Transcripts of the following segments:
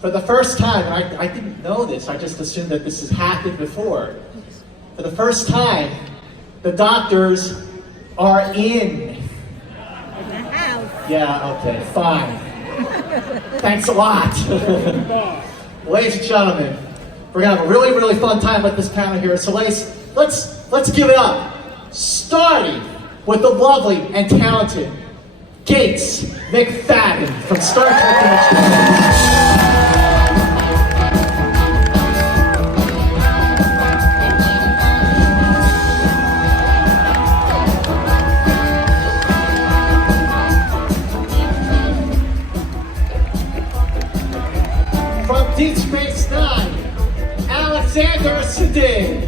for the first time, I didn't know this, I just assumed that this has happened before. For the first time, the doctors are in. Yeah, okay, fine. Thanks a lot. Ladies and gentlemen, we're gonna have a really, really fun time with this panel here. So let's give it up. Starting with the lovely and talented Gates McFadden from Star Trek The Next Generation. Deep Space Nine, Alexander Siddig.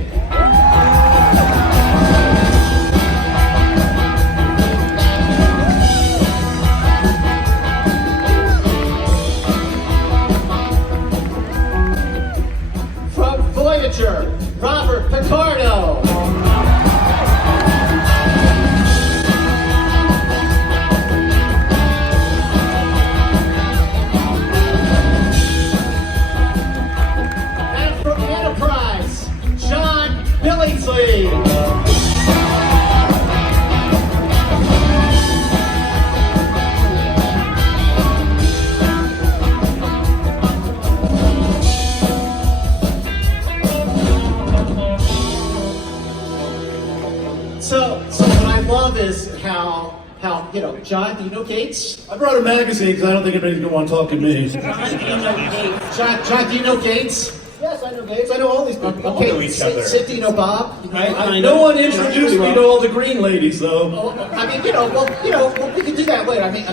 From Voyager, Robert Picardo. Billingsley. So what I love is how John, do you know Gates? I brought a magazine because I don't think anybody's going to want to talk to me. John, do you know Gates? Yes, I know Gates. I know all these people. Okay, know each other. Sid, do you know Bob? No one introduced me to all the green ladies, though. I mean, we can do that later. I mean,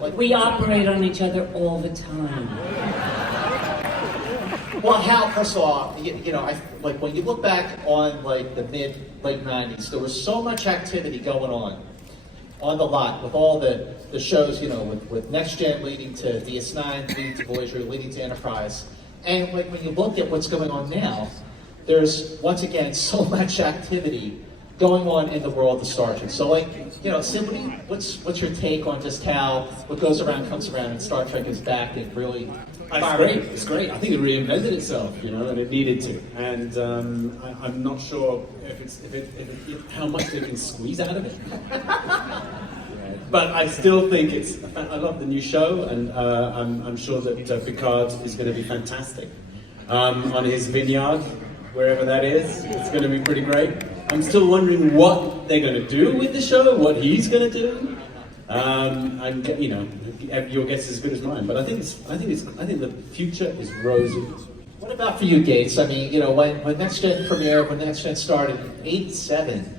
like we operate on each other all the time. Well, Hal, first of all, like when you look back on like the late '90s, there was so much activity going on the lot with all the shows, with Next Gen leading to DS9, leading to Voyager, leading to Enterprise. And like when you look at what's going on now, there's once again so much activity going on in the world of Star Trek. So Sid, what's your take on just how what goes around comes around and Star Trek is back and really? It's great. I think it reinvented itself, and it needed to. And I'm not sure if how much they can squeeze out of it. But I still think I love the new show, and I'm sure that Picard is going to be fantastic. On his vineyard, wherever that is, it's going to be pretty great. I'm still wondering what they're going to do with the show, what he's going to do. And your guess is as good as mine. But I think the future is rosy. What about for you, Gates? I mean, when Next Gen premiered, when Next Gen started in '87.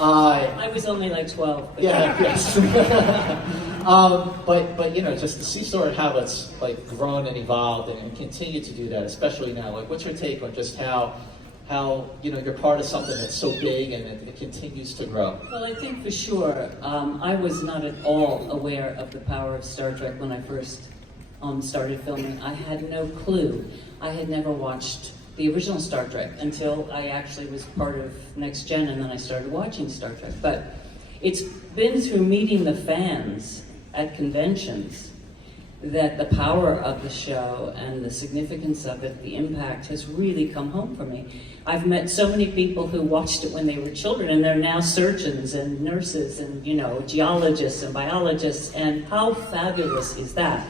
I was only like 12. Yeah, yes. but just to see sort of how it's like grown and evolved and continue to do that, especially now. Like, what's your take on just how you're part of something that's so big and it continues to grow? Well, I think for sure, I was not at all aware of the power of Star Trek when I first started filming. I had no clue. I had never watched the original Star Trek until I actually was part of Next Gen, and then I started watching Star Trek. But it's been through meeting the fans at conventions that the power of the show and the significance of it, the impact, has really come home for me. I've met so many people who watched it when they were children, and they're now surgeons and nurses and geologists and biologists, and how fabulous is that?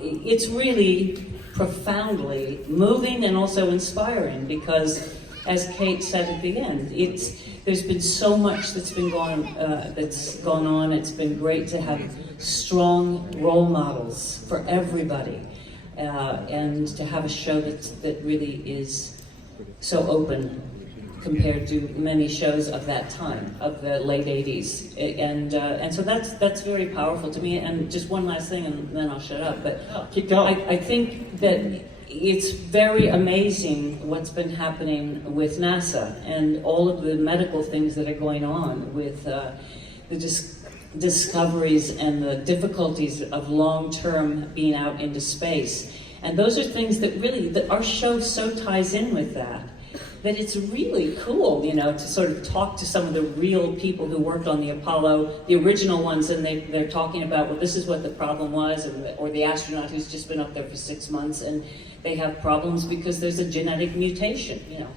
It's really profoundly moving and also inspiring because, as Kate said at the end, there's been so much that's gone on. It's been great to have strong role models for everybody, and to have a show that really is so open compared to many shows of that time, of the late '80s, and so that's very powerful to me. And just one last thing, and then I'll shut up. But keep going. I think that it's very amazing what's been happening with NASA and all of the medical things that are going on with the discoveries and the difficulties of long-term being out into space. And those are things that really, our show so ties in with that. that it's really cool, you know, to sort of talk to some of the real people who worked on the Apollo, the original ones, and they're talking about, well, this is what the problem was, or the astronaut who's just been up there for 6 months, and they have problems because there's a genetic mutation, you know.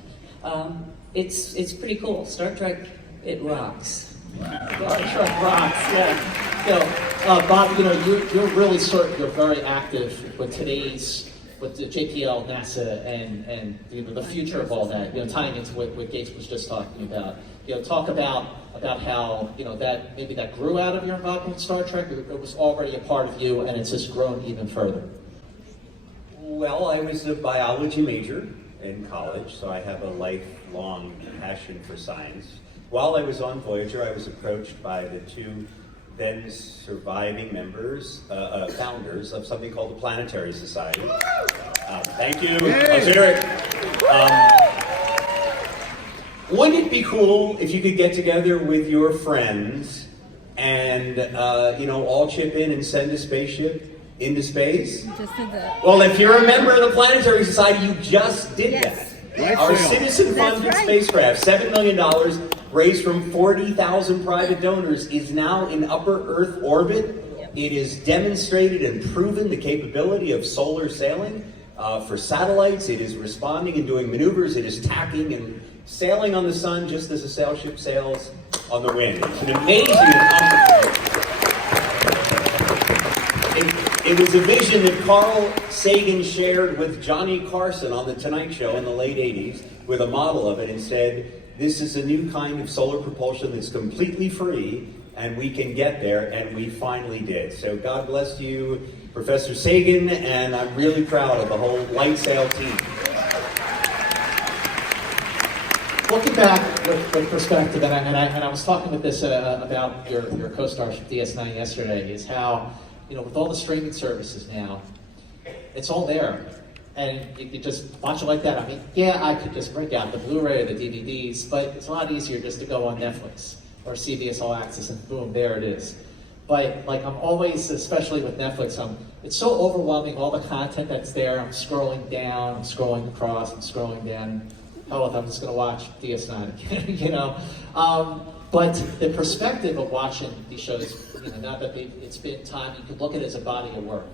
It's pretty cool. Star Trek, it rocks. Star Trek rocks, yeah. You know, Bob, you know, you're really you're very active with the JPL, NASA, and you know, the future of all that. You know, tying into what Gates was just talking about. You know, talk about how, you know, that maybe that grew out of your involvement with Star Trek. It was already a part of you, and it's just grown even further. Well, I was a biology major in college, so I have a lifelong passion for science. While I was on Voyager, I was approached by the two then surviving founders of something called the Planetary Society. Thank you, Eric. Wouldn't it be cool if you could get together with your friends and, you know, all chip in and send a spaceship into space? Just did that. Well, if you're a member of the Planetary Society, you just did Yes. that. Our citizen-funded That's right. spacecraft, $7 million, raised from 40,000 private donors, is now in upper Earth orbit. It is demonstrated and proven the capability of solar sailing for satellites. It is responding and doing maneuvers. It is tacking and sailing on the sun just as a sail ship sails on the wind. It's an amazing accomplishment. It was a vision that Carl Sagan shared with Johnny Carson on The Tonight Show in the late 80s with a model of it and said, this is a new kind of solar propulsion that's completely free and we can get there, and we finally did. So God bless you, Professor Sagan, and I'm really proud of the whole Light Sail team. Looking back with perspective, and I was talking with this about your co-stars from DS9 yesterday, is how, you know, with all the streaming services now, it's all there. And you could just watch it like that. I mean, yeah, I could just break out the Blu-ray or the DVDs, but it's a lot easier just to go on Netflix or CBS All Access and boom, there it is. But like, I'm always, especially with Netflix, it's so overwhelming, all the content that's there. I'm scrolling down, I'm scrolling across, I'm scrolling down. Oh, I'm just gonna watch DS9 again, you know? But the perspective of watching these shows, you know, now that it's been time, you can look at it as a body of work.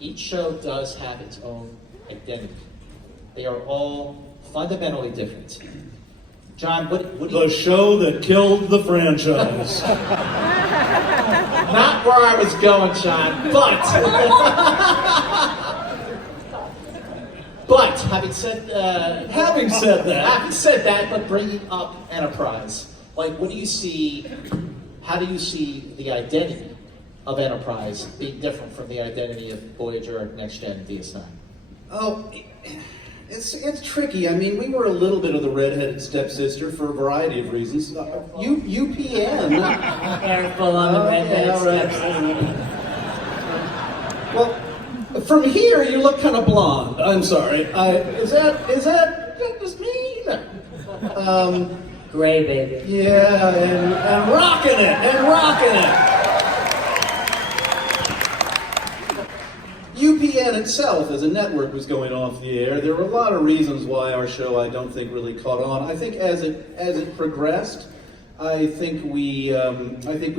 Each show does have its own identity. They are all fundamentally different. John, what do you... The show that killed the franchise. Not where I was going, John, but... But, having said that, but bringing up Enterprise, like, what do you see, how do you see the identity of Enterprise being different from the identity of Voyager, Next Gen, and DS9? Oh, it's tricky. I mean, we were a little bit of the redheaded stepsister for a variety of reasons. UPN. Careful on the redhead yeah, right. steps. Well, from here you look kind of blonde. I'm sorry. Is that just me? No. Gray, baby. Yeah, and rocking it. UPN itself as a network was going off the air. There were a lot of reasons why our show, I don't think, really caught on. I think as it progressed, I think we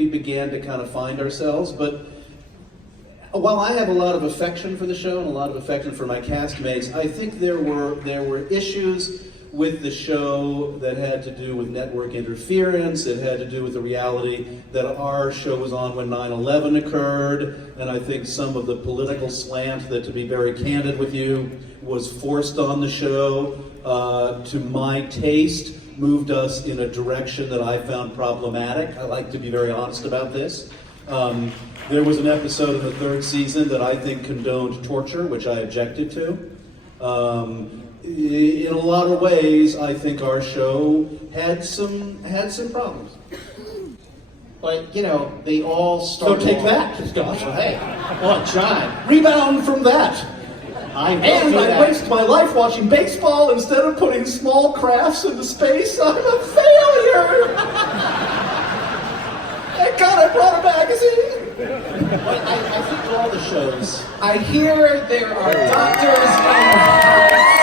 began to kind of find ourselves. But while I have a lot of affection for the show and a lot of affection for my castmates, I think there were issues with the show that had to do with network interference. It had to do with the reality that our show was on when 9/11 occurred, and I think some of the political slant that, to be very candid with you, was forced on the show, to my taste, moved us in a direction that I found problematic. I like to be very honest about this. There was an episode in the third season that I think condoned torture, which I objected to. In a lot of ways, I think our show had some problems. But, you know, they all So start. take that, gosh. Hey, oh, John, Rebound from that. I will And do I that. waste my life watching baseball instead of putting small crafts into space. I'm a failure. Thank God I brought a magazine. But I think for all the shows, I hear there are doctors in the house.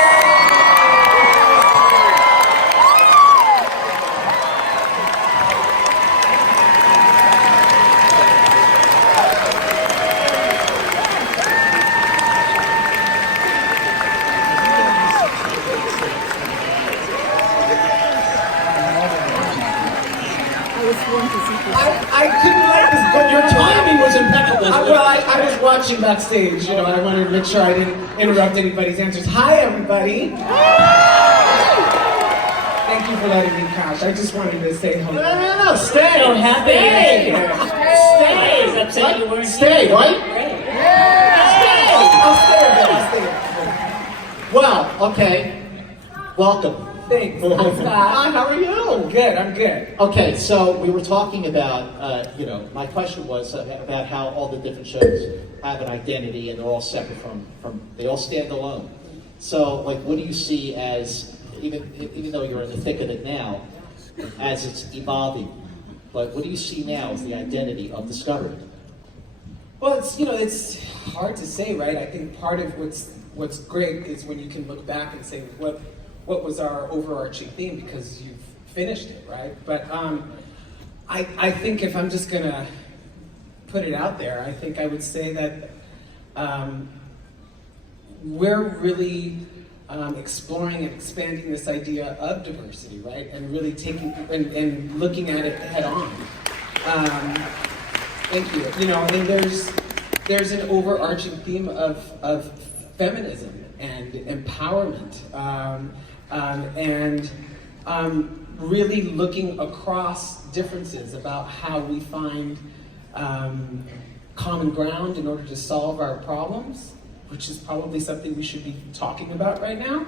watching backstage, you know, I wanted to make sure I didn't interrupt anybody's answers. Hi, everybody. Thank you for letting me crash. I just wanted to say hello. No, stay. So happy you're Stay. here. Stay. I was upset you weren't Stay, here. right? Great. I'll stay a bit. Well, okay. Welcome. Thanks. Hi, how are you? I'm good. Okay, so we were talking about, my question was about how all the different shows have an identity and they're all separate from they all stand alone. So, like, what do you see as, even though you're in the thick of it now, as it's evolving, but what do you see now as the identity of Discovery? Well, it's hard to say, right? I think part of what's great is when you can look back and say, what was our overarching theme, because you've finished it, right? But I think if I'm just gonna put it out there, I think I would say that we're really exploring and expanding this idea of diversity, right? And really taking and looking at it head on. Thank you. You know, and there's an overarching theme of feminism and empowerment. And really looking across differences about how we find common ground in order to solve our problems, which is probably something we should be talking about right now.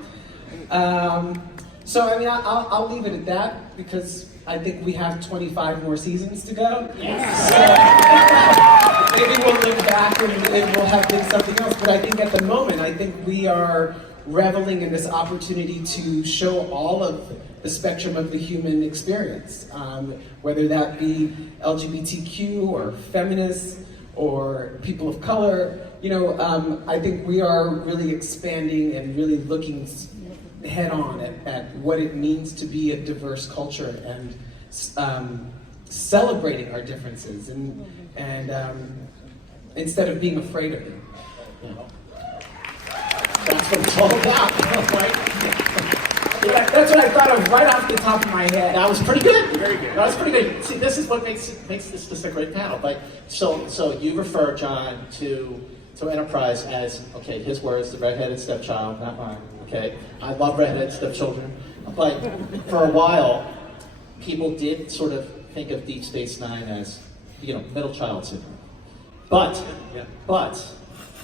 So I mean, I'll leave it at that because I think we have 25 more seasons to go. Yes. So maybe we'll look back and we'll have been something else. But I think at the moment, I think we are reveling in this opportunity to show all of the spectrum of the human experience, whether that be LGBTQ or feminists or people of color. You know, I think we are really expanding and really looking head on at what it means to be a diverse culture and celebrating our differences and instead of being afraid of them. That's what it's all about, right? That's what I thought of right off the top of my head. That was pretty good. Very good. That was pretty good. See, this is what makes this just a great panel. But so you refer, John, to Enterprise as, okay, his words, the redheaded stepchild, not mine. Okay, I love redheaded stepchildren, but for a while, people did sort of think of Deep Space Nine as, middle child syndrome. But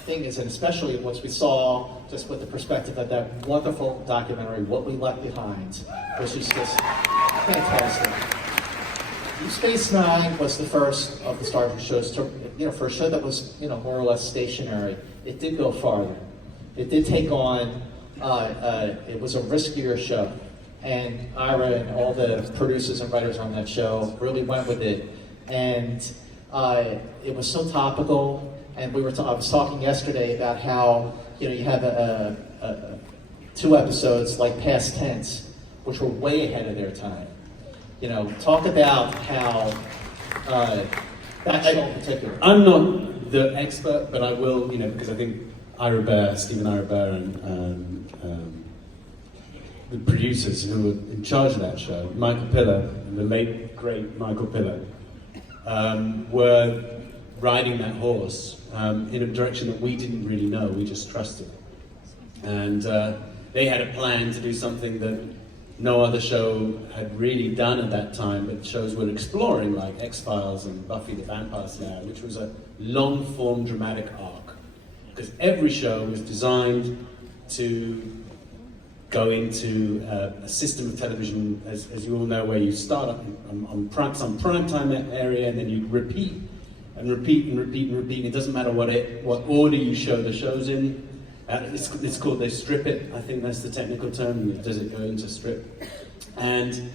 thing is, and especially once we saw, just with the perspective of that wonderful documentary, What We Left Behind, which is just fantastic. Deep Space Nine was the first of the Star Trek shows to, for a show that was, more or less stationary. It did go farther. It did take on, it was a riskier show. And Ira and all the producers and writers on that show really went with it. And it was so topical. And I was talking yesterday about how, you have two episodes like Past Tense, which were way ahead of their time. Talk about how that show in particular. I'm not the expert, but I will, because I think Stephen Ira Bear and the producers who were in charge of that show, Michael Piller and the late, great Michael Piller, were riding that horse in a direction that we didn't really know, we just trusted. And they had a plan to do something that no other show had really done at that time, but shows were exploring, like X-Files and Buffy the Vampire Slayer, which was a long-form dramatic arc. Because every show was designed to go into a system of television, as you all know, where you start up on some prime time area, and then you repeat and repeat and repeat and repeat. It doesn't matter what order you show the shows in. It's called, they strip it. I think that's the technical term. Does it go into strip? And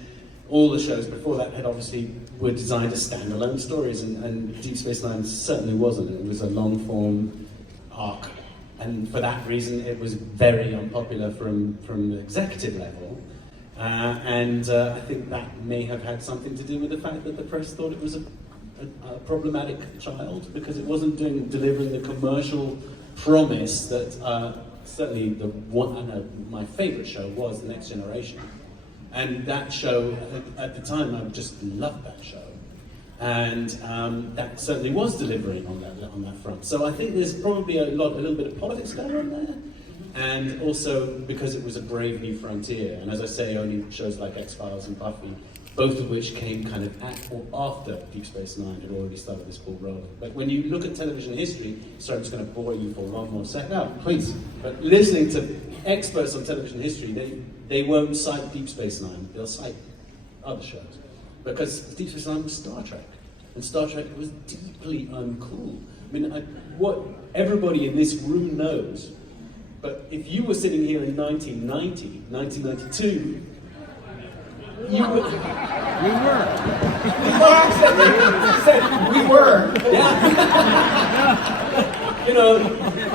all the shows before that had obviously were designed as standalone stories, and Deep Space Nine certainly wasn't. It was a long form arc. And for that reason, it was very unpopular from the executive level. I think that may have had something to do with the fact that the press thought it was a problematic child, because it wasn't delivering the commercial promise that certainly my favorite show was The Next Generation. And that show, at the time, I just loved that show. And that certainly was delivering on that front. So I think there's probably a little bit of politics going on there, and also because it was a brave new frontier. And as I say, only shows like X-Files and Buffy, both of which came kind of at or after Deep Space Nine had already started this ball rolling. But when you look at television history, sorry, I'm just going to bore you for one more second. No, please. But listening to experts on television history, they won't cite Deep Space Nine. They'll cite other shows. Because Deep Space Nine was Star Trek. And Star Trek was deeply uncool. I mean, what everybody in this room knows, but if you were sitting here in 1990, 1992, you were. We were. Yeah. You know,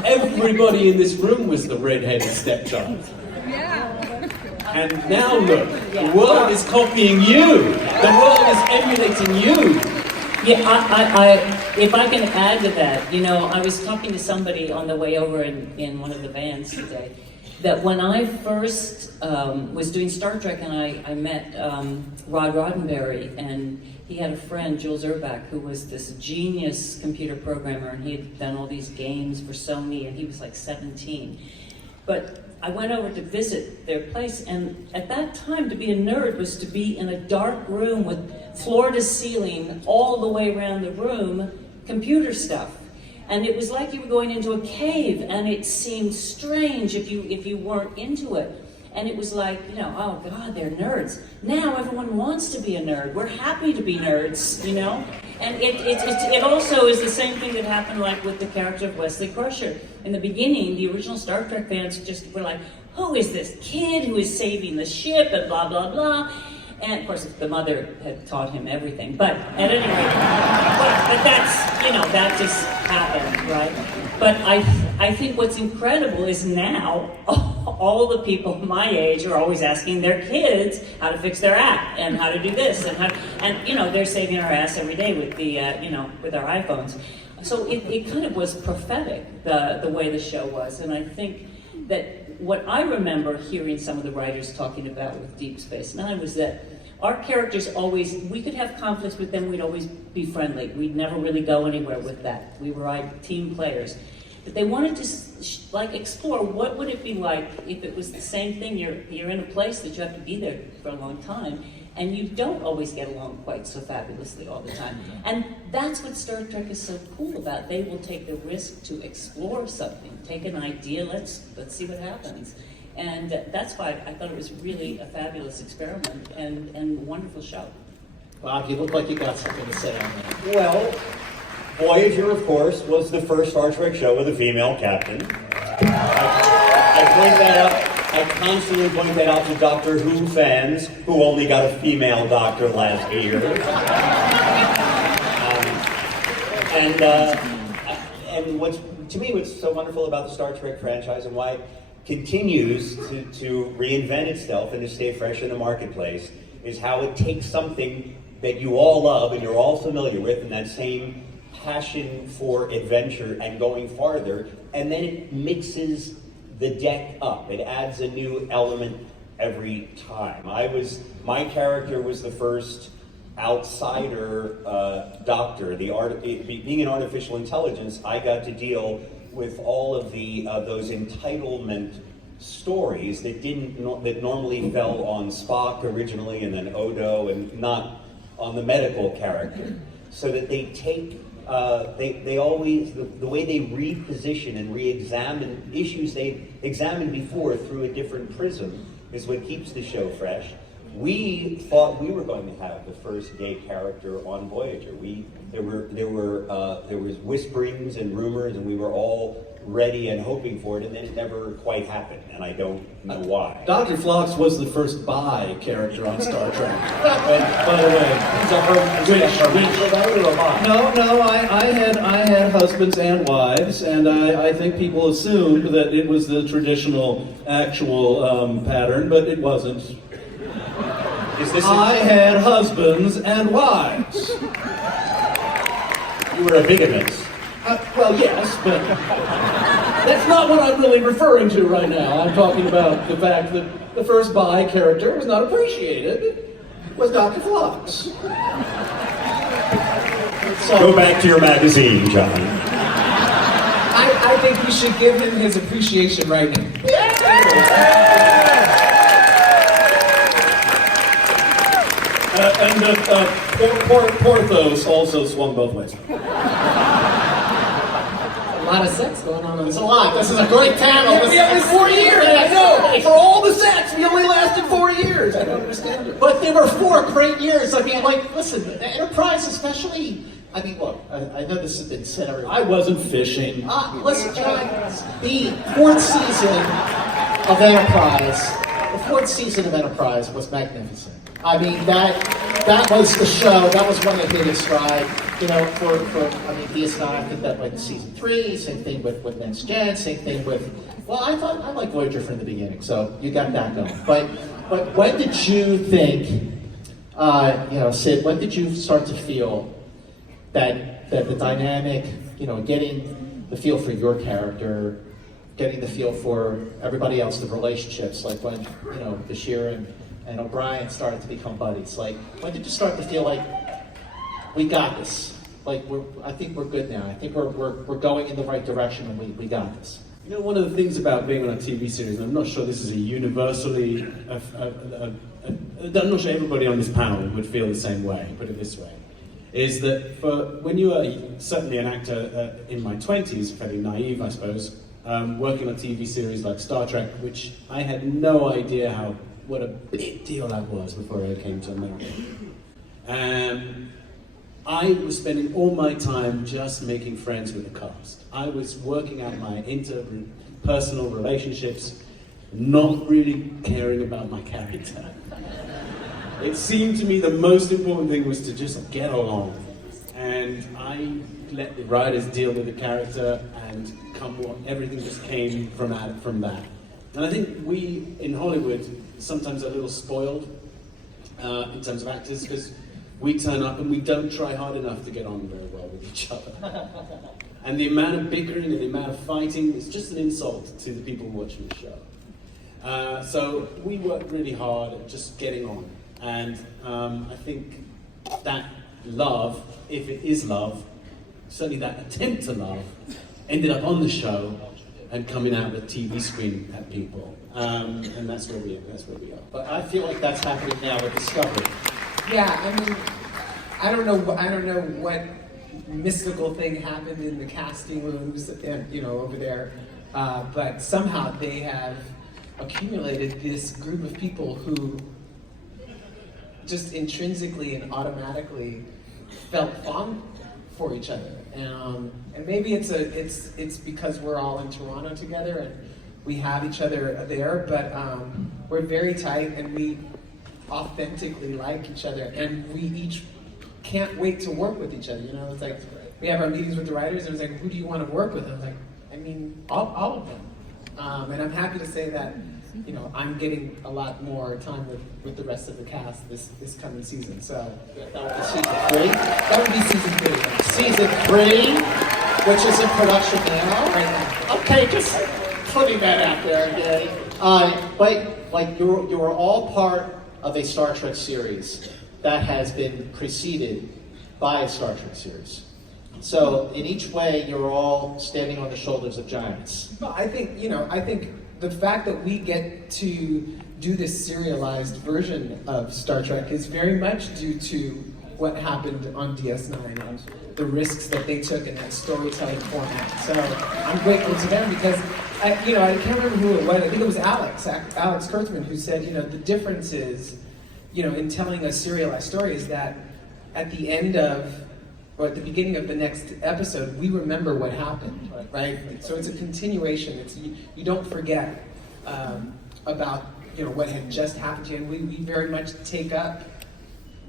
everybody in this room was the red-headed stepchild. And now look, the world is copying you. The world is emulating you. Yeah, if I can add to that, you know, I was talking to somebody on the way over in one of the vans today, that when I first was doing Star Trek and I met Rod Roddenberry, and he had a friend, Jules Urbach, who was this genius computer programmer, and he had done all these games for Sony, and he was like 17. But I went over to visit their place, and at that time, to be a nerd was to be in a dark room with floor to ceiling, all the way around the room, computer stuff. And it was like you were going into a cave, and it seemed strange if you weren't into it. And it was like, you know, oh God, they're nerds. Now everyone wants to be a nerd. We're happy to be nerds, you know? And it also is the same thing that happened like with the character of Wesley Crusher. In the beginning, the original Star Trek fans just were like, who is this kid who is saving the ship and blah, blah, blah. And of course, the mother had taught him everything. But at any rate, but that's, you know, that just happened, right? But I think what's incredible is now all the people my age are always asking their kids how to fix their app and how to do this and you know, they're saving our ass every day with the you know, with our iPhones. So it kind of was prophetic, the way the show was, and I think that what I remember hearing some of the writers talking about with Deep Space Nine was that our characters always, we could have conflicts with them, we'd always be friendly. We'd never really go anywhere with that. We were team players. But they wanted to like explore what would it be like if it was the same thing. You're in a place that you have to be there for a long time, and you don't always get along quite so fabulously all the time. And that's what Star Trek is so cool about. They will take the risk to explore something, take an idea, let's see what happens. And that's why I thought it was really a fabulous experiment and a wonderful show. Bob, you look like you got something to say on that. Well, Voyager, of course, was the first Star Trek show with a female captain. I point that out. I constantly point that out to Doctor Who fans who only got a female doctor last year. And what's so wonderful about the Star Trek franchise and why it continues to reinvent itself and to stay fresh in the marketplace is how it takes something that you all love and you're all familiar with, and that same passion for adventure and going farther, and then it mixes the deck up. It adds a new element every time. My character was the first outsider doctor. Being an artificial intelligence, I got to deal with all of those entitlement stories that normally fell on Spock originally, and then Odo, and not on the medical character. So that they take they always, the way they reposition and re-examine issues they examined before through a different prism is what keeps the show fresh. We thought we were going to have the first gay character on Voyager. There was whisperings and rumors, and we were all ready and hoping for it, and then it never quite happened, and I don't know why. Dr. Phlox was the first bi character on Star Trek. By the way, no, I had husbands and wives, and I think people assumed that it was the traditional, actual pattern, but it wasn't. I had husbands and wives. You were a bigamist. Well, yes, but that's not what I'm really referring to right now. I'm talking about the fact that the first bi character was not appreciated, was Dr. Phlox. Go back to your magazine, John. I think we should give him his appreciation right now. Porthos also swung both ways. A lot of sex going on. It's a lot. This is a great panel. We only 4 years. I know. For all the sex, we only lasted 4 years. I don't understand it. But there were 4 great years. I mean, like, listen, the Enterprise especially, I mean, look, I know this has been said everywhere. I wasn't fishing. Listen, John, the 4th season of Enterprise, was magnificent. I mean, that was the show. That was when it hit its stride. You know, for DS9, I think that like season 3. Same thing with Next Gen. Same thing with. Well, I liked Voyager from the beginning, so you got that going. But when did you think, Sid? When did you start to feel that the dynamic, getting the feel for your character, getting the feel for everybody else, the relationships, like when Bashir and O'Brien started to become buddies. Like, when did you start to feel like we got this? Like, I think we're good now. I think we're going in the right direction, and we got this. You know, one of the things about being on a TV series, and I'm not sure this is a universally, I'm not sure everybody on this panel would feel the same way, put it this way, is that when you are certainly an actor in my 20s, fairly naive, I suppose, working on a TV series like Star Trek, which I had no idea what a big deal that was before I came to America. I was spending all my time just making friends with the cast. I was working out my interpersonal relationships, not really caring about my character. It seemed to me the most important thing was to just get along. And I let the writers deal with the character, and everything just came from that. And I think we, in Hollywood, sometimes are a little spoiled in terms of actors, because we turn up and we don't try hard enough to get on very well with each other. And the amount of bickering and the amount of fighting is just an insult to the people watching the show. So we worked really hard at just getting on. And I think that love, if it is love, certainly that attempt to love, ended up on the show and coming out the TV screen at people. And that's where we are. But I feel like that's happening now with Discovery. Yeah, I mean, I don't know what mystical thing happened in the casting rooms, over there, but somehow they have accumulated this group of people who just intrinsically and automatically felt fond for each other, and maybe it's because we're all in Toronto together and we have each other there, but we're very tight and we authentically like each other, and we each can't wait to work with each other. It's like we have our meetings with the writers, and it's like, who do you want to work with? And I was like, I mean, all of them. And I'm happy to say that, I'm getting a lot more time with the rest of the cast this coming season. So That would be season 3. that would be season 3. Season 3, which is in production now. Right now. Okay, just putting that out there. Okay. But like you were all part of a Star Trek series that has been preceded by a Star Trek series. So in each way, you're all standing on the shoulders of giants. Well, I think the fact that we get to do this serialized version of Star Trek is very much due to what happened on DS9 and the risks that they took in that storytelling format. So I'm grateful to them because I can't remember who it was. I think it was Alex Kurtzman, who said, the difference is, in telling a serialized story is that at the end of, or at the beginning of the next episode, we remember what happened, right? So it's a continuation. You don't forget about what had just happened to you, and we very much take up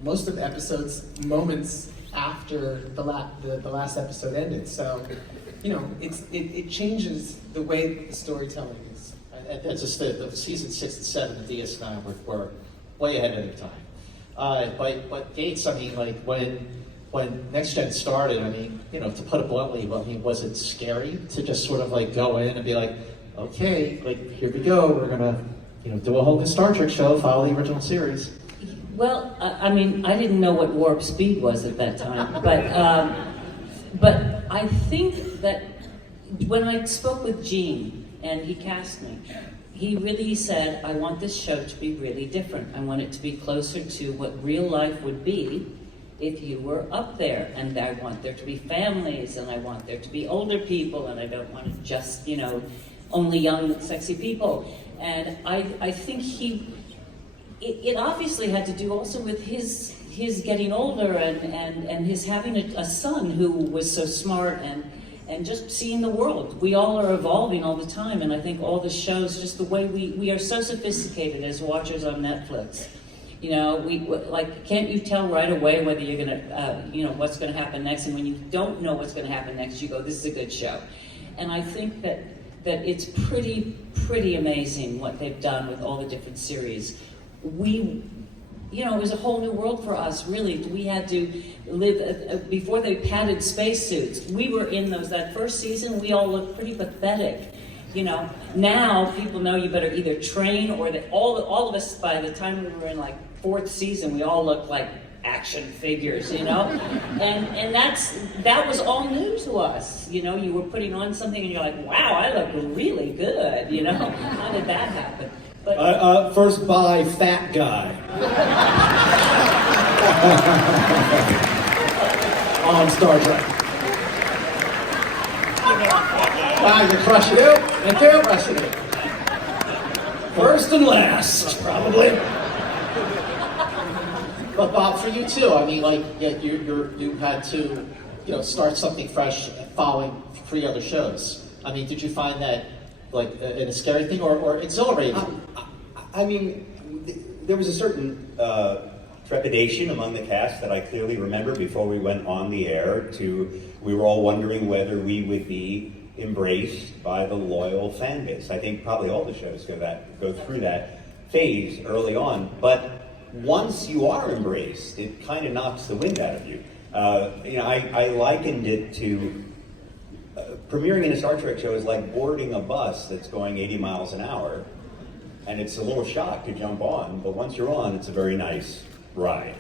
most of the episode's moments after the last episode ended. So it changes the way the storytelling is. And that's just the season 6 and 7 of DS9 were way ahead of their time. But Gates, I mean, like when Next Gen started, I mean, to put it bluntly, was it scary to just sort of like go in and be like, okay, like here we go, we're gonna do a whole new Star Trek show, follow the original series? Well, I mean, I didn't know what warp speed was at that time, but I think that when I spoke with Gene and he cast me, he really said, I want this show to be really different. I want it to be closer to what real life would be if you were up there. And I want there to be families, and I want there to be older people, and I don't want just, you know, only young, sexy people. And I think it obviously had to do also with his getting older and his having a son who was so smart and just seeing the world. We all are evolving all the time, and I think all the shows, just the way we are so sophisticated as watchers on Netflix. You know, we like, can't you tell right away whether you're gonna, you know, what's gonna happen next? And when you don't know what's gonna happen next, you go, this is a good show. And I think that it's pretty amazing what they've done with all the different series. You know, it was a whole new world for us, really. We had to live, before they padded spacesuits, we were in that first season, we all looked pretty pathetic. You know, now people know you better either train or all of us, by the time we were in like 4th season, we all looked like action figures, you know? And that was all new to us. You know, you were putting on something and you're like, wow, I look really good, you know? How did that happen? But First by fat guy. On Star Trek. Wow, you're crushing it, and they're crushing it. First and last, probably. But Bob, for you too, I mean, like, yeah, you had to, you know, start something fresh following 3 other shows. I mean, did you find that, like, a scary thing or exhilarating? I mean, there was a certain trepidation among the cast that I clearly remember before we went on the air. We were all wondering whether we would be embraced by the loyal fan base. I think probably all the shows go through that phase early on. But once you are embraced, it kind of knocks the wind out of you. You know, I likened it to premiering in a Star Trek show is like boarding a bus that's going 80 miles an hour. And it's a little shock to jump on, but once you're on, it's a very nice ride.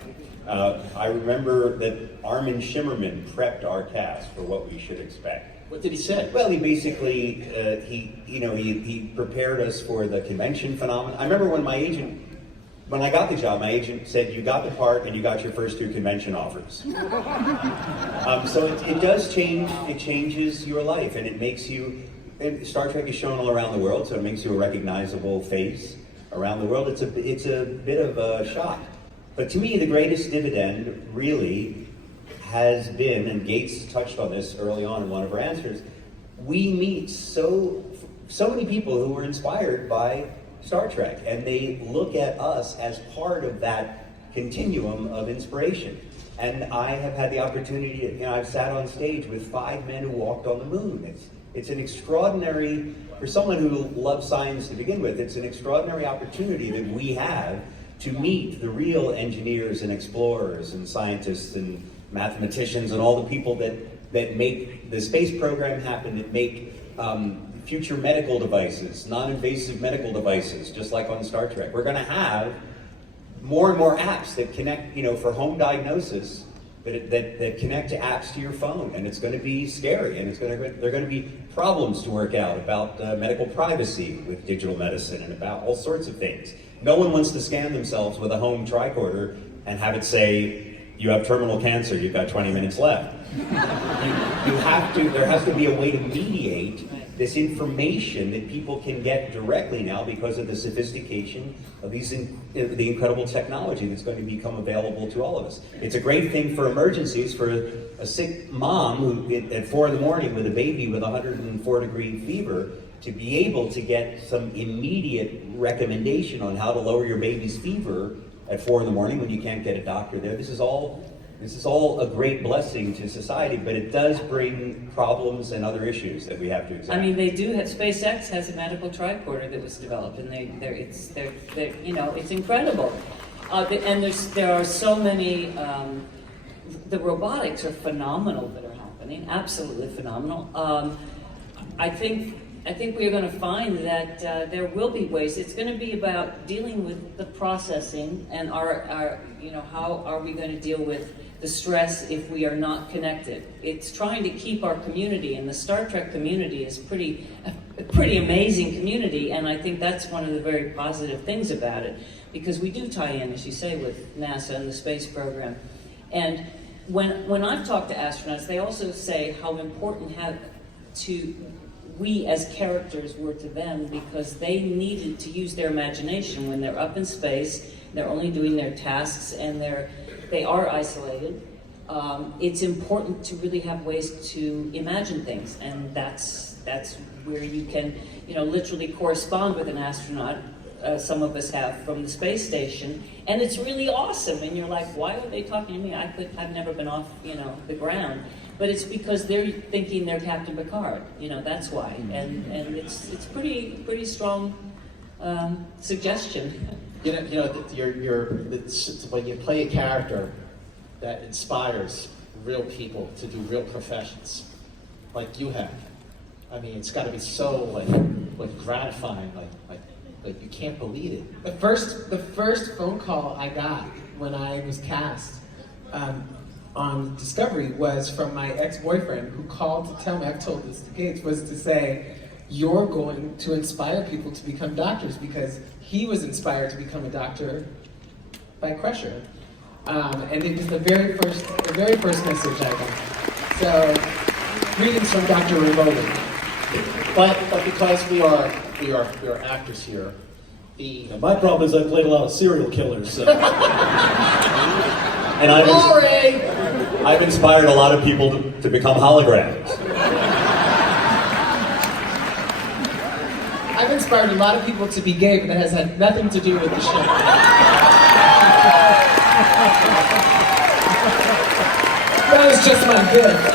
I remember that Armin Shimmerman prepped our cast for what we should expect. What did he say? Well, he basically, he prepared us for the convention phenomenon. I remember when I got the job, my agent said, you got the part and you got your first 2 convention offers. So it does change, it changes your life, and it makes you, and Star Trek is shown all around the world, so it makes you a recognizable face around the world. It's a bit of a shock. But to me, the greatest dividend really has been, and Gates touched on this early on in one of her answers, we meet so many people who were inspired by Star Trek, and they look at us as part of that continuum of inspiration. And I have had the opportunity, you know, I've sat on stage with 5 men who walked on the moon. It's an extraordinary, for someone who loves science to begin with, it's an extraordinary opportunity that we have to meet the real engineers and explorers and scientists and mathematicians and all the people that make the space program happen, that make future medical devices, non-invasive medical devices, just like on Star Trek. We're going to have more and more apps that connect, you know, for home diagnosis, that connect to apps to your phone, and it's going to be scary, and there are going to be problems to work out about medical privacy with digital medicine and about all sorts of things. No one wants to scan themselves with a home tricorder and have it say, you have terminal cancer, you've got 20 minutes left. There has to be a way to mediate this information that people can get directly now because of the sophistication of the incredible technology that's going to become available to all of us. It's a great thing for emergencies, for a sick mom who at 4 in the morning with a baby with 104-degree fever, to be able to get some immediate recommendation on how to lower your baby's fever at 4 in the morning when you can't get a doctor there. This is all a great blessing to society, but it does bring problems and other issues that we have to examine. I mean, they do have, SpaceX has a medical tricorder that was developed, and they're you know, it's incredible. And there are so many, the robotics are phenomenal that are happening, absolutely phenomenal. I think I think we're going to find that there will be ways. It's going to be about dealing with the processing and our how are we going to deal with the stress if we are not connected. It's trying to keep our community, and the Star Trek community is a pretty amazing community, and I think that's one of the very positive things about it, because we do tie in, as you say, with NASA and the space program. And when I've talked to astronauts, they also say how important we as characters were to them, because they needed to use their imagination when they're up in space. They're only doing their tasks, and they are isolated. It's important to really have ways to imagine things, and that's where you can, literally correspond with an astronaut. Some of us have from the space station, and it's really awesome. And you're like, why are they talking to me? I've never been off, the ground. But it's because they're thinking they're Captain Picard. That's why. And it's pretty strong suggestion. When you play a character that inspires real people to do real professions, like you have. I mean, it's got to be so like gratifying, like you can't believe it. The first phone call I got when I was cast on Discovery was from my ex-boyfriend, who called to tell me, I've told this to Gates, was to say, you're going to inspire people to become doctors, because he was inspired to become a doctor by Crusher. And it was the very first message I got. So, greetings from Dr. Rivoli. But because we are actors here, My problem is I played a lot of serial killers, so. And I've inspired a lot of people to become holograms. I've inspired a lot of people to be gay, but that has had nothing to do with the show. That was just my gift.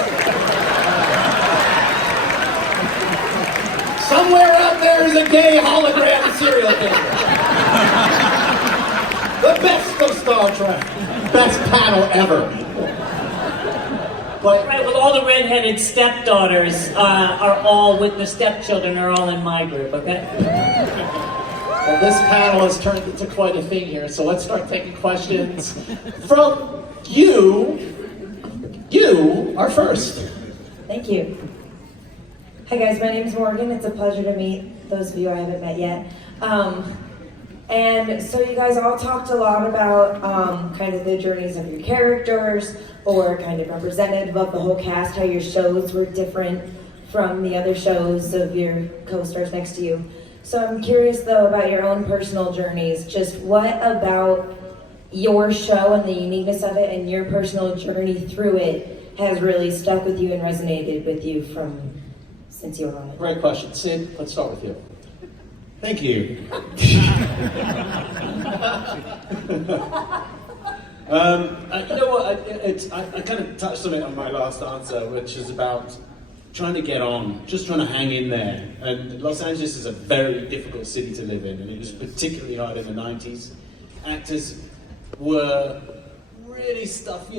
somewhere out there is a gay hologram serial killer. The best of Star Trek. Best panel ever. But, right, well, all the redheaded stepdaughters are all with the stepchildren are all in my group, okay? well, this panel has turned into quite a thing here, so let's start taking questions from you. You are first. Thank you. Hi guys, my name is Morgan. It's a pleasure to meet those of you I haven't met yet. And so you guys all talked a lot about kind of the journeys of your characters, or kind of representative of the whole cast, how your shows were different from the other shows of your co-stars next to you. So I'm curious though about your own personal journeys. Just what about your show and the uniqueness of it and your personal journey through it has really stuck with you and resonated with you from since you were on it? Great question. Sid, let's start with you. Thank you. You know what? I kind of touched on it on my last answer, which is about trying to get on, just trying to hang in there. And Los Angeles is a very difficult city to live in, and it was particularly hard in the 90s. Actors were really stuff,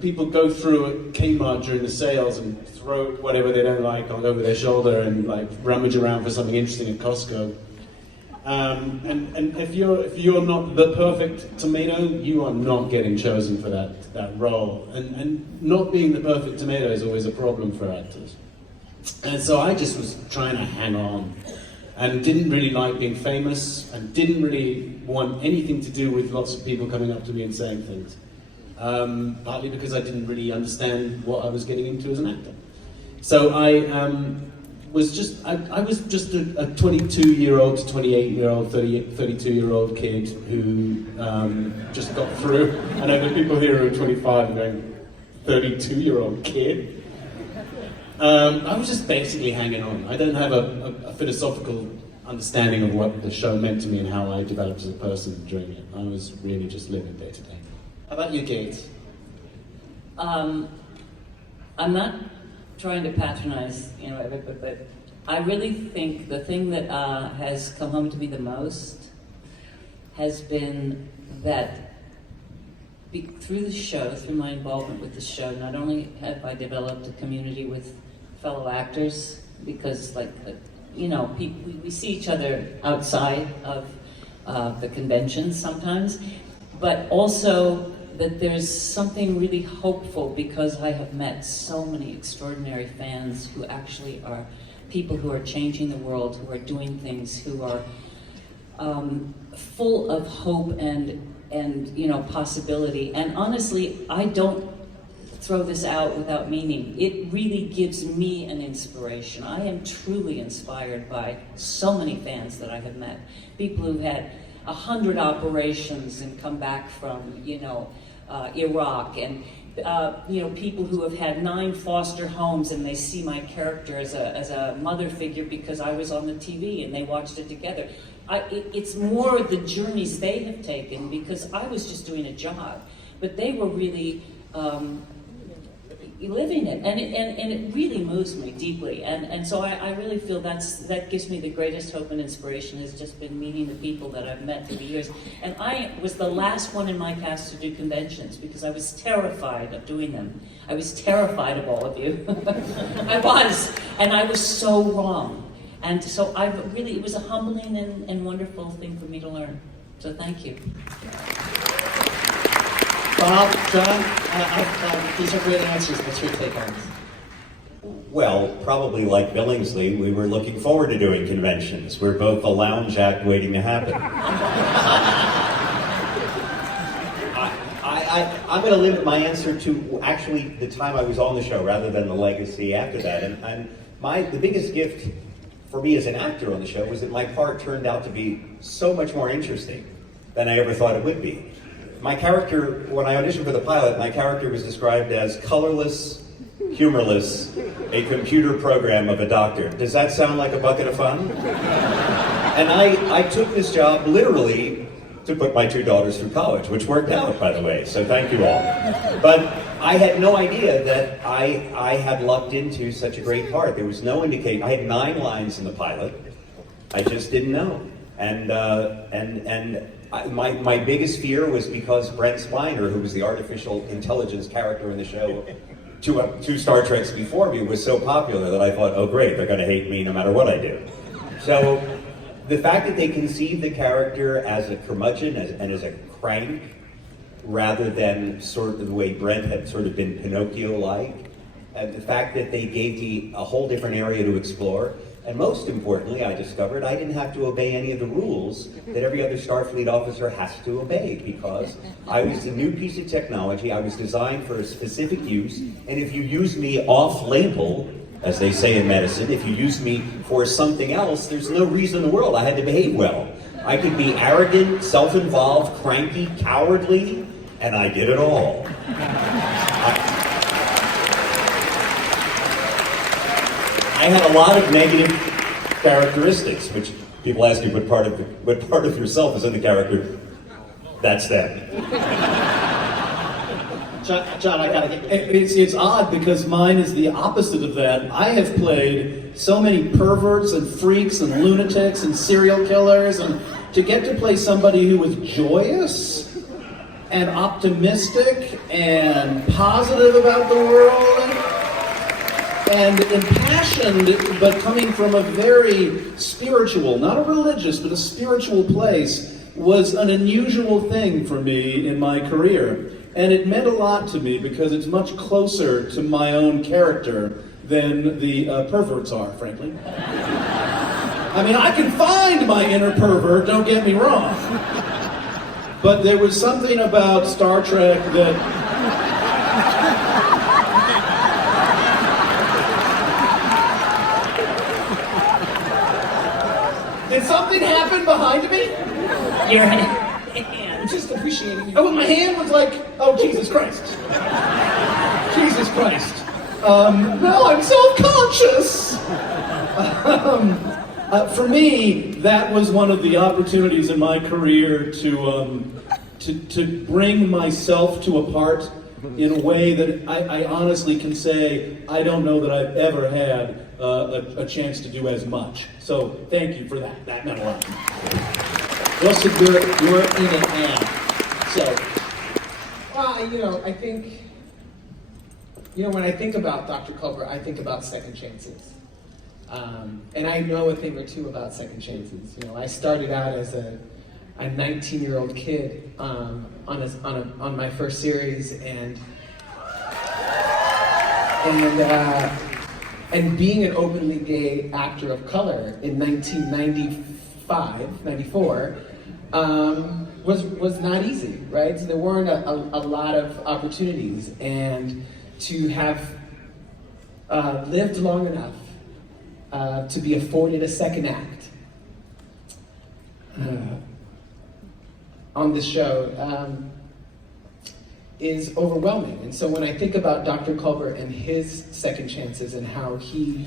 people go through at Kmart during the sales and throw whatever they don't like on over their shoulder and like rummage around for something interesting at Costco. And if you're not the perfect tomato, you are not getting chosen for that role. And not being the perfect tomato is always a problem for actors. And so I just was trying to hang on, and didn't really like being famous, and didn't really want anything to do with lots of people coming up to me and saying things. Partly because I didn't really understand what I was getting into as an actor. So I was just a 22-year-old to 28-year-old, 32-year-old kid who just got through. I know there are people here who are 25 and going, 32-year-old kid. I was just basically hanging on. I don't have a philosophical understanding of what the show meant to me and how I developed as a person during it. I was really just living day to day. How about you, Gates? I'm not trying to patronize, everybody, but I really think the thing that has come home to me the most has been that through the show, through my involvement with the show, not only have I developed a community with fellow actors because we see each other outside of the conventions sometimes, but also that there's something really hopeful because I have met so many extraordinary fans who actually are people who are changing the world, who are doing things, who are full of hope and possibility. And honestly, I don't throw this out without meaning. It really gives me an inspiration. I am truly inspired by so many fans that I have met. People who've had 100 operations and come back from, Iraq, and people who have had 9 foster homes and they see my character as a mother figure because I was on the TV and they watched it together. It's more the journeys they have taken because I was just doing a job, but they were really living it, and it really moves me deeply, and so I really feel that gives me the greatest hope and inspiration, has just been meeting the people that I've met through the years. And I was the last one in my cast to do conventions because I was terrified of doing them. I was terrified of all of you. I was so wrong. And so it was a humbling and wonderful thing for me to learn. So thank you. Bob, John, these are great answers. What's your take on this? Well, probably like Billingsley, we were looking forward to doing conventions. We're both a lounge act waiting to happen. I'm going to limit my answer to actually the time I was on the show rather than the legacy after that. And the biggest gift for me as an actor on the show was that my part turned out to be so much more interesting than I ever thought it would be. My character, when I auditioned for the pilot, my character was described as colorless, humorless, a computer program of a doctor. Does that sound like a bucket of fun? And I took this job literally to put my 2 daughters through college, which worked out, by the way, so thank you all. But I had no idea that I had lucked into such a great part. There was no indication. I had 9 lines in the pilot. I just didn't know. My biggest fear was because Brent Spiner, who was the artificial intelligence character in the show, 2 Star Treks before me, was so popular that I thought, oh great, they're going to hate me no matter what I do. So the fact that they conceived the character as a curmudgeon and as a crank, rather than sort of the way Brent had sort of been Pinocchio-like, and the fact that they gave me a whole different area to explore. And most importantly, I discovered I didn't have to obey any of the rules that every other Starfleet officer has to obey, because I was a new piece of technology. I was designed for a specific use, and if you use me off-label, as they say in medicine, if you use me for something else, there's no reason in the world I had to behave well. I could be arrogant, self-involved, cranky, cowardly, and I did it all. I had a lot of negative characteristics, which people ask me what part of yourself is in the character. That's them. John, I gotta get. It's odd because mine is the opposite of that. I have played so many perverts and freaks and lunatics and serial killers, and to get to play somebody who was joyous and optimistic and positive about the world and impassioned, but coming from a very spiritual, not a religious, but a spiritual place, was an unusual thing for me in my career. And it meant a lot to me because it's much closer to my own character than the perverts are, frankly. I mean, I can find my inner pervert, don't get me wrong. But there was something about Star Trek that... Did something happen behind me? Your hand. Just appreciating you. Oh, my hand was like, oh, Jesus Christ. Jesus Christ. No, I'm self-conscious. For me, that was one of the opportunities in my career to bring myself to a part in a way that I honestly can say I don't know that I've ever had a chance to do as much. So thank you for that. That meant a lot. Wilson, you're in it now. So, Well, I think, when I think about Dr. Culber, I think about second chances. And I know a thing or two about second chances. You know, I started out as a 19-year-old kid on my first series, and being an openly gay actor of color in 1994 was not easy, right? So there weren't a lot of opportunities, and to have lived long enough to be afforded a second act on this show is overwhelming. And so when I think about Dr. Culber and his second chances and how he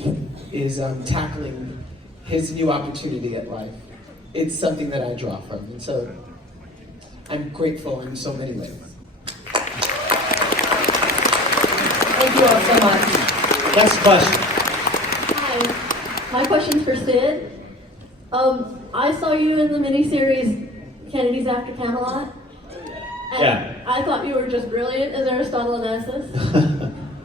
is tackling his new opportunity at life, it's something that I draw from. And so I'm grateful in so many ways. Thank you all so much. Next question. Hi, my question's for Sid. I saw you in the miniseries Kennedy's After Camelot. And Yeah. I thought you were just brilliant as Aristotle Onassis.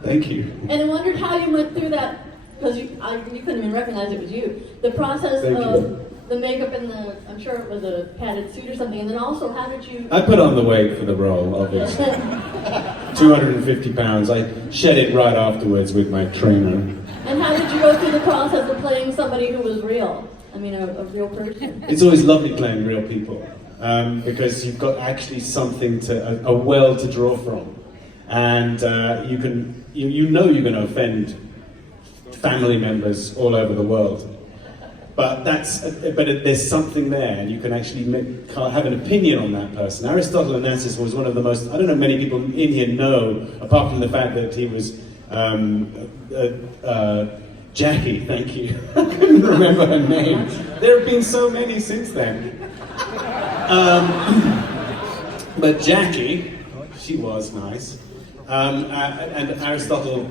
Thank you. And I wondered how you went through that, because you couldn't even recognize it was you. The process Thank of you. the makeup and I'm sure it was a padded suit or something, and then also how did you... I put on the weight for the role, obviously. 250 pounds. I shed it right afterwards with my trainer. And how did you go through the process of playing somebody who was real? I mean, a real person. It's always lovely playing real people, because you've got actually something a well to draw from, and you know you're going to offend family members all over the world, but there's something there, and you can actually have an opinion on that person. Aristotle Onassis was one of the most, I don't know many people in here know, apart from the fact that he was Jackie, thank you. I couldn't remember her name. There have been so many since then. But Jackie, she was nice. And Aristotle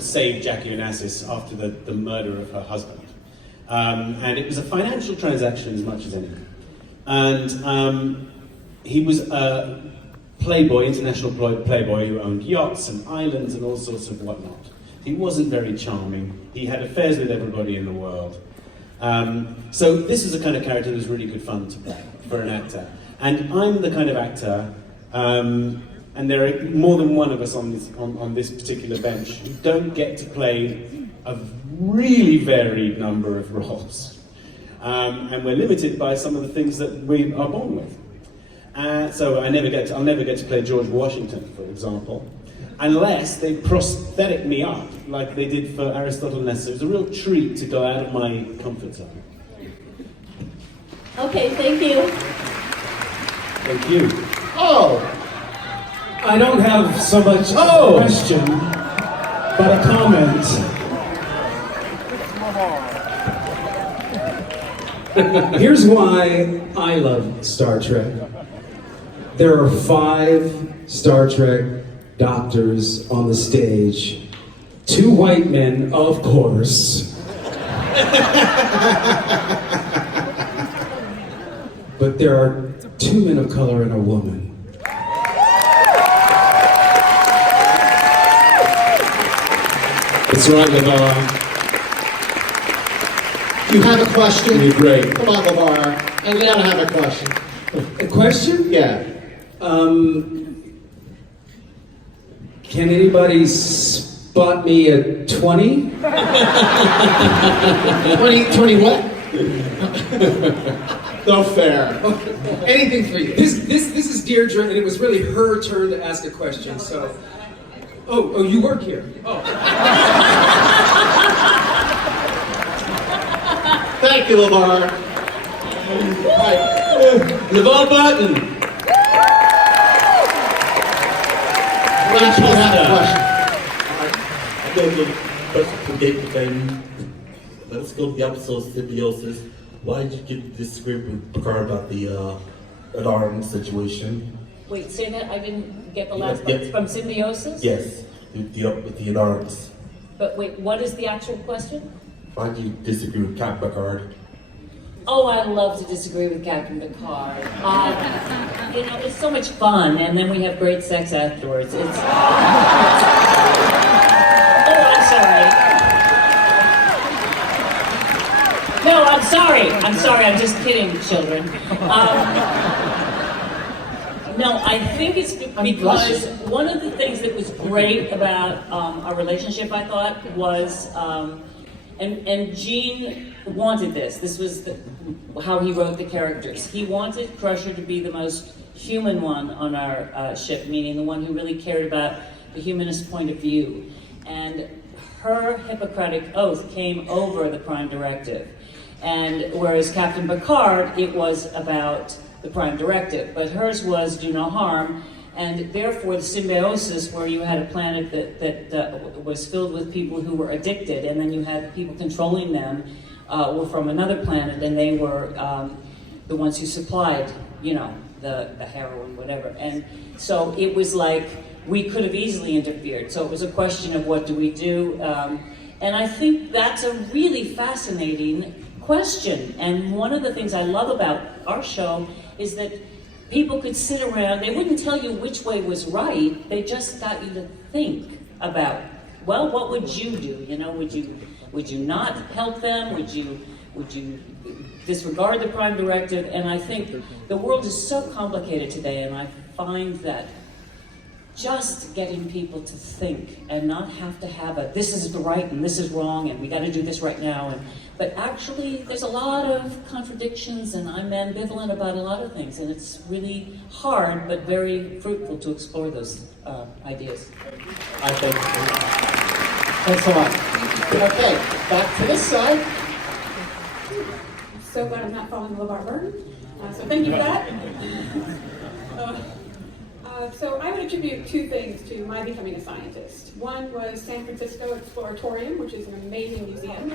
saved Jackie Onassis after the murder of her husband. And it was a financial transaction as much as anything. And he was a playboy, international playboy who owned yachts and islands and all sorts of whatnot. He wasn't very charming. He had affairs with everybody in the world. So this is the kind of character that was really good fun to play for an actor. And I'm the kind of actor, and there are more than one of us on this particular bench who don't get to play a really varied number of roles. And we're limited by some of the things that we are born with. So I'll never get to play George Washington, for example, unless they prosthetic me up like they did for Aristotle Onassis. It was a real treat to go out of my comfort zone. Okay, thank you. Thank you. Oh, I don't have so much a question, but a comment. Here's why I love Star Trek. There are 5 Star Trek doctors on the stage. 2 white men, of course. But there are 2 men of color and a woman. It's right, LeVar. you have a question? You're great. Come on, LeVar. And gotta have a question. A question? Yeah. Can anybody spot me a 20? 20 what? No fair. Anything for you. This is Deirdre, and it was really her turn to ask a question. So, oh, you work here. Oh, Thank you, LeVar. LeVar Burton. Rach, you have a question. I got a little question for Gates McFadden. Let's go to the episode Symbiosis. Why did you get this script with Picardo about the alarm situation? Wait, say that, I didn't get the last Yeah. part. From Symbiosis? Yes, with the alarms. But wait, what is the actual question? Why do you disagree with Captain Picard? Oh, I love to disagree with Captain Picard. It's so much fun, and then we have great sex afterwards. Oh, I'm sorry. No, I'm sorry. I'm just kidding, children. No, I think it's because one of the things that was great about our relationship, I thought, was, and Gene wanted this. This was how he wrote the characters. He wanted Crusher to be the most human one on our ship, meaning the one who really cared about the humanist point of view. And her Hippocratic oath came over the Prime Directive. And whereas Captain Picard, it was about the Prime Directive, but hers was do no harm, and therefore the symbiosis, where you had a planet that was filled with people who were addicted, and then you had the people controlling them were from another planet, and they were the ones who supplied, the heroin, whatever. And so it was like we could have easily interfered. So it was a question of what do we do, and I think that's a really fascinating question. And one of the things I love about our show is that people could sit around, they wouldn't tell you which way was right, they just got you to think about, well, what would you do? Would you not help them? Would you disregard the Prime Directive? And I think the world is so complicated today, and I find that just getting people to think and not have to have this is the right and this is wrong and we got to do this right now, but actually there's a lot of contradictions, and I'm ambivalent about a lot of things, and it's really hard but very fruitful to explore those ideas. I think. Thanks a lot. Okay, back to this side. So glad I'm not following LeVar Burton. So thank you for that. So I would attribute two things to my becoming a scientist. One was San Francisco Exploratorium, which is an amazing museum.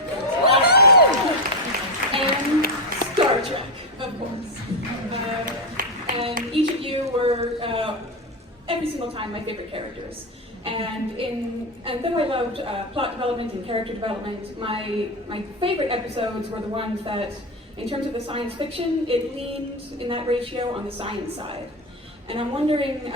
And Star Trek, of course. And each of you were, every single time, my favorite characters. And though I loved plot development and character development, my favorite episodes were the ones that, in terms of the science fiction, it leaned in that ratio on the science side. And I'm wondering,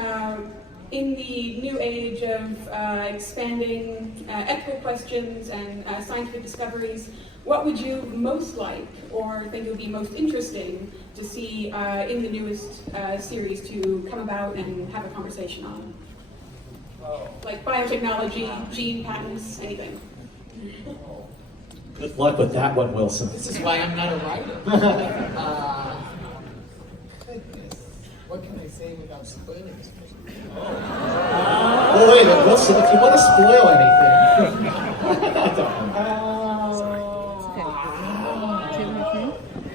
in the new age of expanding ethical questions and scientific discoveries, what would you most like or think it would be most interesting to see in the newest series to come about and have a conversation on? Like biotechnology, gene patents, anything. Good luck with that one, Wilson. This is why I'm not a writer. Goodness. What can I say without spoilers? Oh, wait, Wilson, if you want to spoil anything.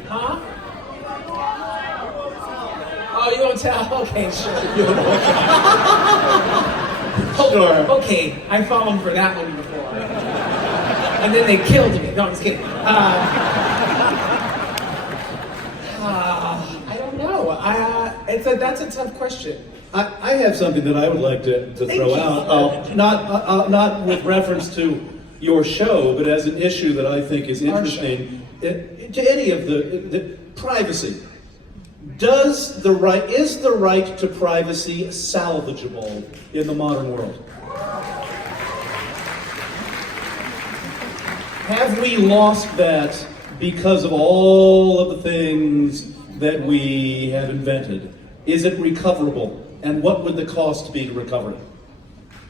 Huh? Oh, you won't tell? Okay, sure. Sure. Okay, I've fallen for that one before. And then they killed me. No, I'm just kidding. I don't know. That's a tough question. I have something that I would like to throw out, not with reference to your show, but as an issue that I think is interesting to any of the privacy. Is the right to privacy salvageable in the modern world? Have we lost that because of all of the things that we have invented? Is it recoverable? And what would the cost be to recover it?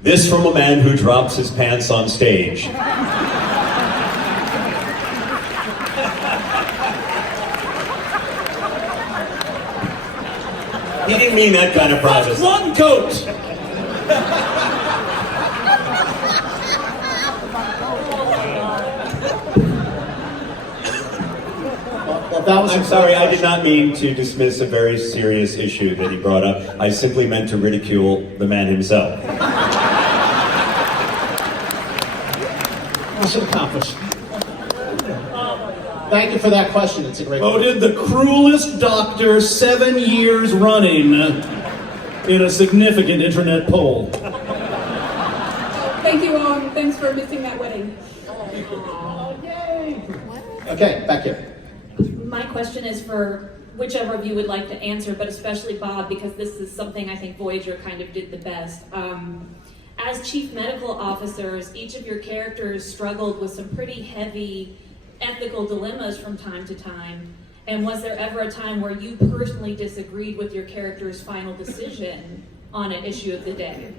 This from a man who drops his pants on stage. He didn't mean that kind of privacy. One coat! I'm sorry, I did not mean to dismiss a very serious issue that he brought up. I simply meant to ridicule the man himself. Mission accomplished. Thank you for that question. It's a great Voted the cruelest doctor 7 years running in a significant internet poll. Thank you all, and thanks for missing that wedding. Okay, back here. My question is for whichever of you would like to answer, but especially Bob, because this is something I think Voyager kind of did the best. As chief medical officers, each of your characters struggled with some pretty heavy ethical dilemmas from time to time? And was there ever a time where you personally disagreed with your character's final decision on an issue of the day?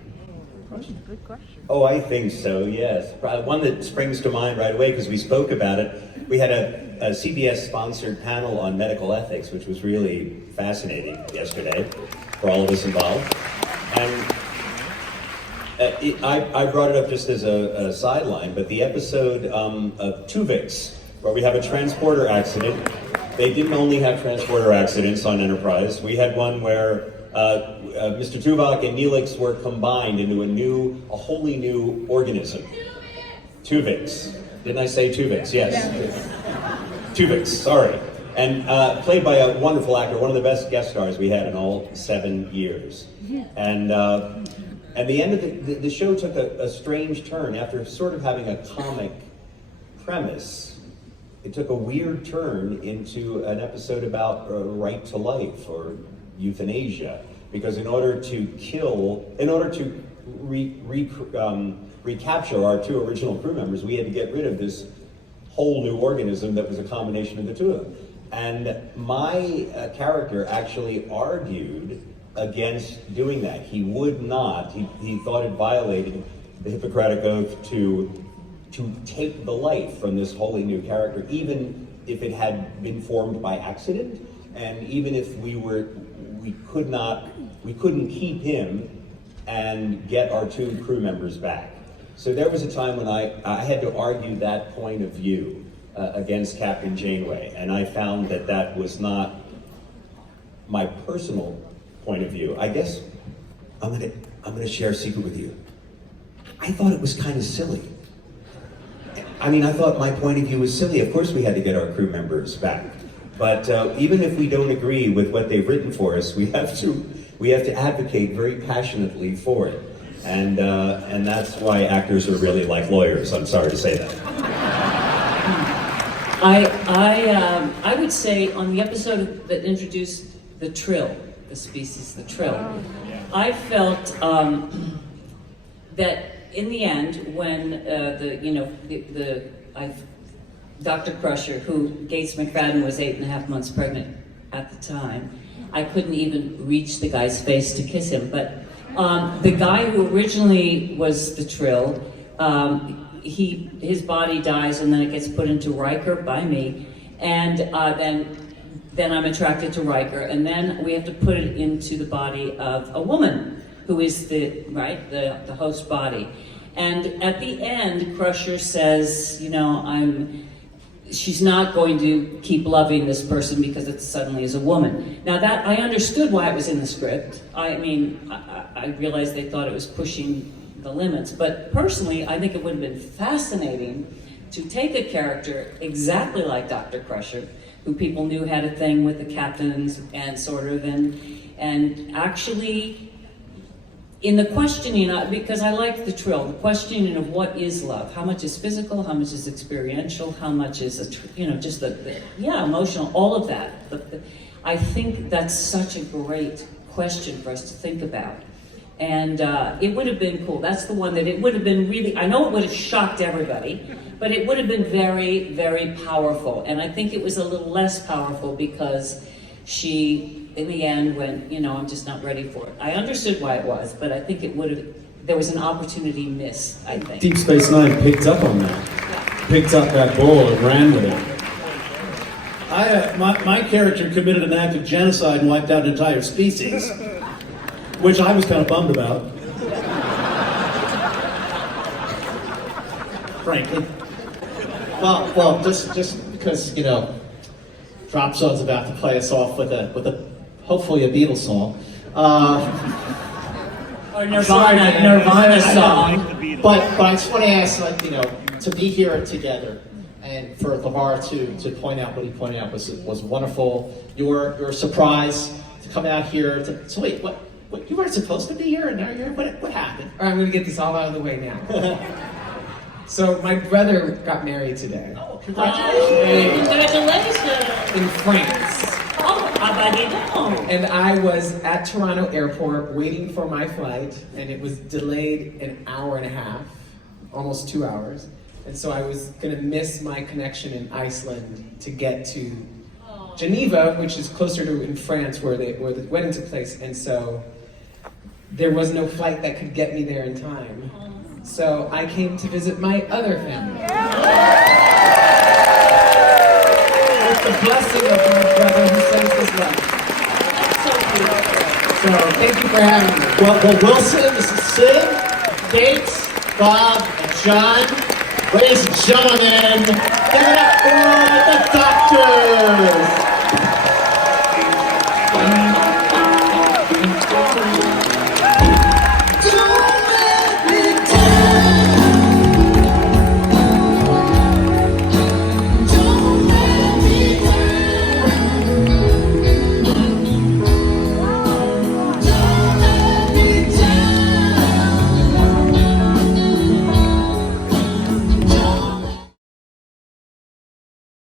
Good question. Oh, I think so, yes. One that springs to mind right away, because we spoke about it. We had a CBS-sponsored panel on medical ethics, which was really fascinating yesterday for all of us involved. And I brought it up just as a sideline, but the episode of Tuvix, where we have a transporter accident. They didn't only have transporter accidents on Enterprise. We had one where Mr. Tuvok and Neelix were combined into a wholly new organism. Tuvix. Didn't I say Tuvix? Yes. Tuvix, sorry. And played by a wonderful actor, one of the best guest stars we had in all 7 years. And at the end of the show took a strange turn. After sort of having a comic premise, it took a weird turn into an episode about right to life or euthanasia. Because in order to recapture our 2 original crew members, we had to get rid of this whole new organism that was a combination of the 2 of them. And my character actually argued against doing that. He would not, he thought it violated the Hippocratic Oath to take the life from this wholly new character, even if it had been formed by accident, and even if we couldn't keep him and get our 2 crew members back. So there was a time when I had to argue that point of view against Captain Janeway, and I found that was not my personal point of view. I guess I'm gonna share a secret with you. I thought it was kind of silly. I mean, I thought my point of view was silly. Of course we had to get our crew members back. But even if we don't agree with what they've written for us, we have to advocate very passionately for it. And that's why actors are really like lawyers. I'm sorry to say that. I would say on the episode that introduced the trill, the species, the trill, I felt that in the end, when Dr. Crusher, who Gates McFadden was 8.5 months pregnant at the time, I couldn't even reach the guy's face to kiss him. But the guy who originally was the trill, his body dies and then it gets put into Riker by me, and then I'm attracted to Riker, and then we have to put it into the body of a woman who is the host body. And at the end, Crusher says, she's not going to keep loving this person because it suddenly is a woman. Now that, I understood why it was in the script. I mean, I realized they thought it was pushing the limits, but personally, I think it would have been fascinating to take a character exactly like Dr. Crusher, who people knew had a thing with the captains and sort of, and actually, in the questioning, because I liked the trill, the questioning of what is love, how much is physical, how much is experiential, how much is, just the emotional, all of that. I think that's such a great question for us to think about. And it would have been cool. That's the one that it would have been really, I know it would have shocked everybody, but it would have been very, very powerful. And I think it was a little less powerful because she, in the end, went, I'm just not ready for it. I understood why it was, but I think it would have, there was an opportunity missed, I think. Deep Space Nine picked up on that. Picked up that ball and ran with it. My character committed an act of genocide and wiped out an entire species, which I was kind of bummed about. Frankly. Well, just because, Drop Zone's about to play us off with a hopefully a Beatles song. Or Nirvana song. But I just want to ask, to be here together, and for LeVar to point out what he pointed out was wonderful. Your surprise to come out here. So wait, what? You weren't supposed to be here, and now you're here. What happened? All right, I'm going to get this all out of the way now. So my brother got married today. Oh, congratulations! Congratulations! In France. Oh, how about you know? And I was at Toronto Airport waiting for my flight, and it was delayed an hour and a half, almost 2 hours. And so I was gonna miss my connection in Iceland to get to Geneva, which is closer to in France where the wedding took place. And so there was no flight that could get me there in time. So I came to visit my other family. With the blessing of my brother who sends his love. So thank you for having me. Well, Wilson, this is Sid, Gates, Bob, and John. Ladies and gentlemen, give it up for